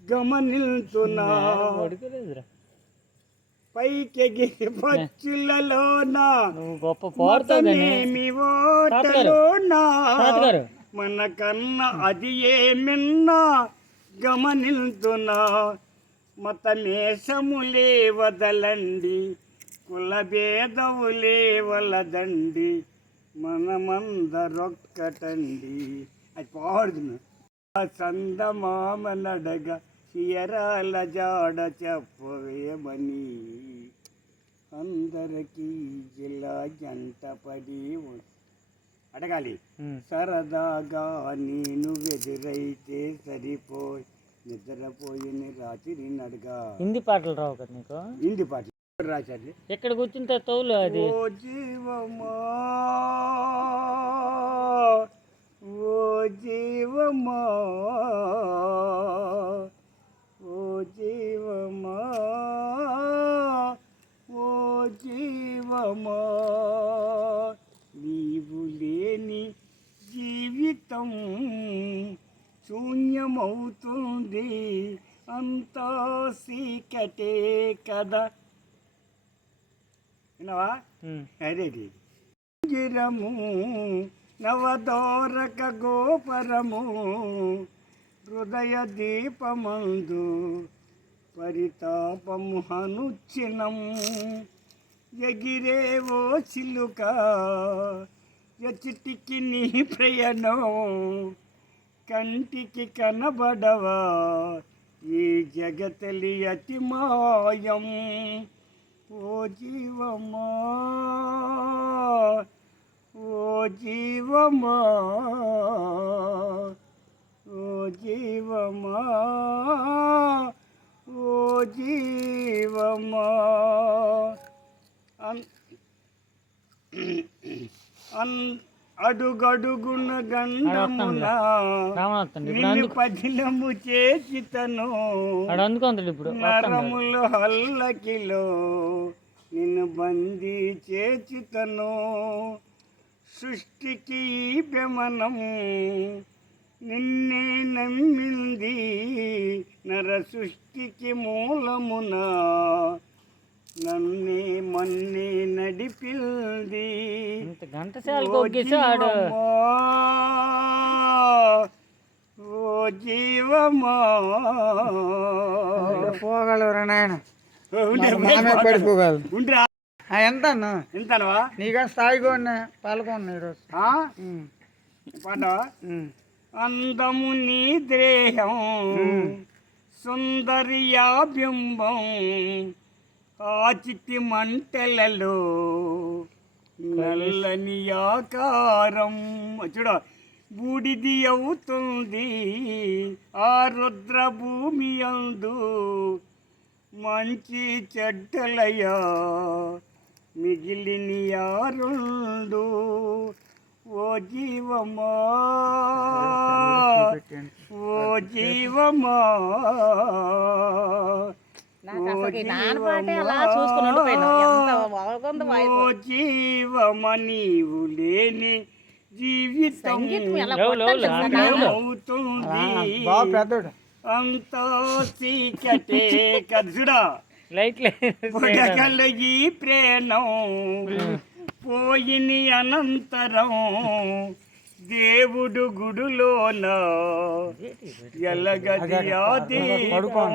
గమనిల్తున్నా పైకెగిరి పచ్చులలోనా ఓటలోనా మనకన్నా అది ఏమిన్నా గమనిల్తున్నా మతమేషములే వదలండి కులభేదములే వలదండి మనమందరొక్కటండి అది పాడుతున్నా చందమామ నడగ శియరాల జాడ చెప్పవేమని అందరికీ జిల్లా జంట పడి అడగాలి సరదాగా నేను ఎదురైతే సరిపోయి నిద్రపోయిన రాత్రి నడగా. హిందీ పాటలు రావు కదా నీకు? హిందీ పాటలు రాశారు. ఎక్కడ కూర్చుంటే తోలు అది. ఓ జీవమా ఓ జీవమా ఓ జీవమా ఓ జీవమా నీవు లేని జీవితం శూన్యమవుతుంది అంతా సీకటే కదా. విన్నావా? అదేది గిరము నవదోరక గోపరము హృదయ దీపమందు పరితాపము హనుచ్చినం ఎగిరేవో చిలుక ఎచిటికి నీ ప్రయాణం కంటికి కనబడవా ఈ జగతలి అతి మాయం. ఓ జీవమా ఓ జీవమా ఓ జీవమా ఓ జీవమా అడుగడుగున గండమున నిన్ను పదిలము చేసితను నరములు హల్లకిలో నిన్ను బందీ చేసితను సృష్టికి భ్రమణం నిన్నే నమ్మింది నర సృష్టికి మూలమున నన్నే మన్నే నడిపిల్ది. ఓ జీవమా పోగలరా నాయన పడిపోగలరు. ఎంత ఎంతనవా నీకు స్థాయిగా పాల్గొన్నా ఈరోజు పాట. అందము నీ దేహం సుందరియా బింబం ఆచితి మంటలలో నల్లని ఆకారం చూడ బూడిది అవుతుంది ఆ రుద్ర భూమి అందు మంచి చెడ్డలయా మిగిలిన యారుండు. ఓ జీవమా ఓ జీవమా ఓ జీవమ నీవు లేని జీవితం అవుతుంది అంతా చీకటే కదుడా ఈ ప్రేణం పోయిని అనంతరం దేవుడు గుడులోన ఎలగది ఆ దీపం.